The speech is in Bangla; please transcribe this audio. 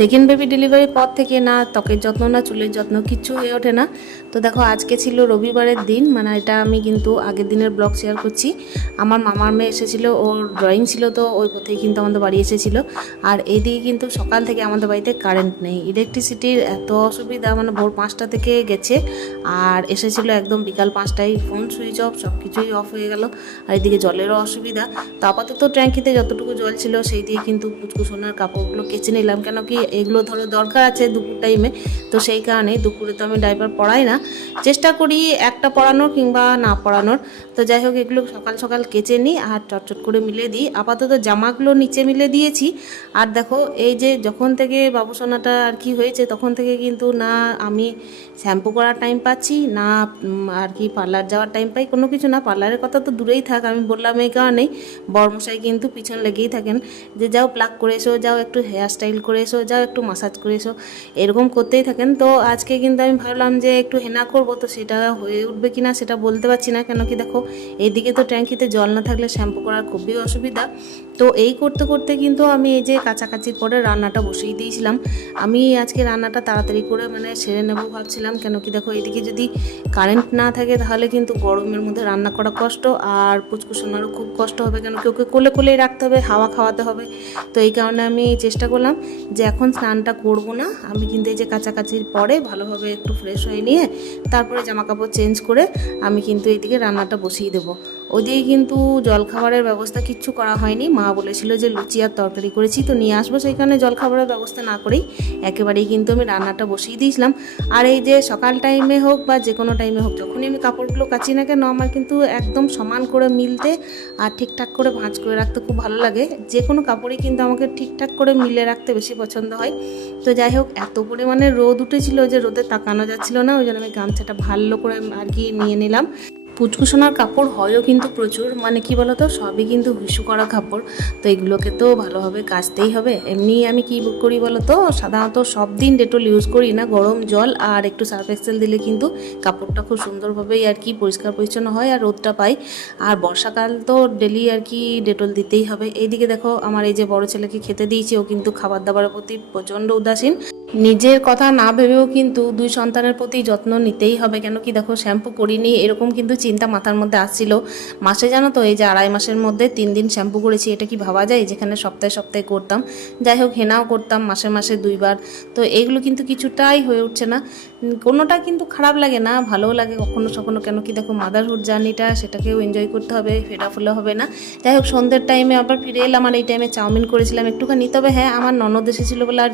সেকেন্ড বেবি ডেলিভারির পর থেকে না ত্বকের যত্ন না চুলের যত্ন কিচ্ছু হয়ে ওঠে না। তো দেখো আজকে ছিল রবিবারের দিন, মানে এটা আমি কিন্তু আগের দিনের ব্লগ শেয়ার করছি। আমার মামার মেয়ে এসেছিলো, ওর ড্রয়িং ছিল, তো ওই পথেই কিন্তু আমাদের বাড়ি এসেছিলো। আর এইদিকে কিন্তু সকাল থেকে আমাদের বাড়িতে কারেন্ট নেই, ইলেকট্রিসিটির এত অসুবিধা, মানে ভোর 5টা থেকে গেছে আর এসেছিলো একদম বিকাল 5টায়। ফোন সুইচ অফ, সব কিছুই অফ হয়ে গেল। আর এদিকে জলেরও অসুবিধা। তো আপাতত ট্যাঙ্কিতে যতটুকু জল ছিল সেই দিয়ে কিন্তু পুচকুসোনার কাপড়গুলো কেচে নিলাম, কেন কি এগুলো ধরো দরকার আছে দুপুর টাইমে। তো সেই কারণে দুপুরে তো আমি ডাইপার পরাই না, চেষ্টা করি একটা পরানোর কিংবা না পরানোর। তো যাই হোক, এগুলো সকাল সকাল কেচে নিই আর চটচট করে মিলে দিই। আপাতত জামাগুলো নিচে মিলে দিয়েছি। আর দেখো এই যে যখন থেকে বাবুসোনাটা আর কি হয়েছে তখন থেকে কিন্তু না আমি শ্যাম্পু করার টাইম পাচ্ছি না, আর কি পার্লার যাওয়ার টাইম পাই, কোনো কিছু না। পার্লারের কথা তো দূরেই থাক, আমি বললাম এই কারণেই বরমশাই কিন্তু পিছন লেগেই থাকেন যে যাও প্লাক করে এসো, যাও একটু হেয়ার স্টাইল করে এসো, যাও একটু মাসাজ করে এসো, এরকম করতেই থাকেন। তো আজকে কিন্তু আমি ভাবলাম যে একটু হেনা করবো, তো সেটা হয়ে উঠবে কিনা সেটা বলতে পারছি না, কেন কি দেখো এইদিকে তো ট্যাঙ্কিতে জল না থাকলে শ্যাম্পু করার খুবই অসুবিধা। তো এই করতে করতে কিন্তু আমি এই যে কাছাকাছির পরে রান্নাটা বসিয়ে দিয়েছিলাম। আমি আজকে রান্নাটা তাড়াতাড়ি করে মানে সেরে নেবো ভাবছিলাম, কেন কি দেখো এইদিকে যদি কারেন্ট না থাকে তাহলে কিন্তু গরমের মধ্যে রান্না করা কষ্ট, আর পুচকুসোনারও খুব কষ্ট হবে, কেন কি ওকে কোলে কোলেই রাখতে হবে, হাওয়া খাওয়াতে হবে। তো এই কারণে আমি চেষ্টা করলাম যে এখন স্নানটা করব না, আমি কিন্তু এই যে কাছাকাছির পরে ভালোভাবে একটু ফ্রেশ হয়ে নিয়ে তারপরে জামাকাপড় চেঞ্জ করে আমি কিন্তু এইদিকে রান্নাটা বসিয়ে দেবো। ওইদিকে কিন্তু জলখাবারের ব্যবস্থা কিচ্ছু করা হয়নি, মা বলেছিল যে লুচি আর তরকারি করেছি তো নিয়ে আসবো, সেই কারণে জলখাবারের ব্যবস্থা না করেই একেবারেই কিন্তু আমি রান্নাটা বসিয়ে দিয়েছিলাম। আর এই যে সকাল টাইমে হোক বা যে কোনো টাইমে হোক, যখনই আমি কাপড়গুলো কাচি না কেন আমার কিন্তু একদম সমান করে মিলতে আর ঠিকঠাক করে ভাঁজ করে রাখতে খুব ভালো লাগে। যে কোনো কাপড়ই কিন্তু আমাকে ঠিকঠাক করে মিলে রাখতে বেশি পছন্দ হয়। তো যাই হোক, এত পরিমাণে রোদ উঠেছিল যে রোদে তাকানো যাচ্ছিল না, ওই জন্য আমি গামছাটা ভালো করে আর কি নিয়ে নিলাম। পুচকুসোনার কাপড় হয়ও কিন্তু প্রচুর, মানে কি বলতো সবই কিন্তু হিসু করা কাপড়, তো এগুলোকে তো ভালোভাবে কাচতেই হবে। এমনি আমি কি করি বলতো, সাধারণত সব দিন ডেটল ইউজ করি না, গরম জল আর একটু সার্ফ এক্সেল দিলে কিন্তু কাপড়টা খুব সুন্দরভাবেই আর কি পরিষ্কার পরিচ্ছন্ন হয় আর রোদটা পাই। আর বর্ষাকাল তো ডেলি আর কি ডেটল দিতেই হবে। এইদিকে দেখো আমার এই যে বড় ছেলেকে খেতে দিয়েছি, ও কিন্তু খাবার দাবারের প্রতি প্রচণ্ড উদাসীন। নিজের কথা না ভেবেও কিন্তু দুই সন্তানের প্রতি যত্ন নিতেই হবে, কেন কি দেখো শ্যাম্পু করিনি এরকম কিন্তু চিন্তা মাথার মধ্যে আসছিল। মাসে জানো তো এই যে 2.5 মাসের মধ্যে 3 দিন শ্যাম্পু করেছি, এটা কি ভাবা যায়, যেখানে সপ্তাহে সপ্তাহে করতাম। যাই হোক, হেনাও করতাম মাসে মাসে 2বার। তো এইগুলো কিন্তু কিছুটাই হয়ে উঠছে না, কোনোটা কিন্তু খারাপ লাগে না, ভালোও লাগে কখনো কখনো, কেন কি দেখো মাদারহুড জার্নিটা সেটাকেও এনজয় করতে হবে, ফেরা ফুলে হবে না। যাই হোক, সন্ধ্যের টাইমে আবার ফিরে এলাম আর এই টাইমে চাউমিন করেছিলাম একটুখানি। তবে হ্যাঁ, আমার ননদ এসেছিলো বলে আর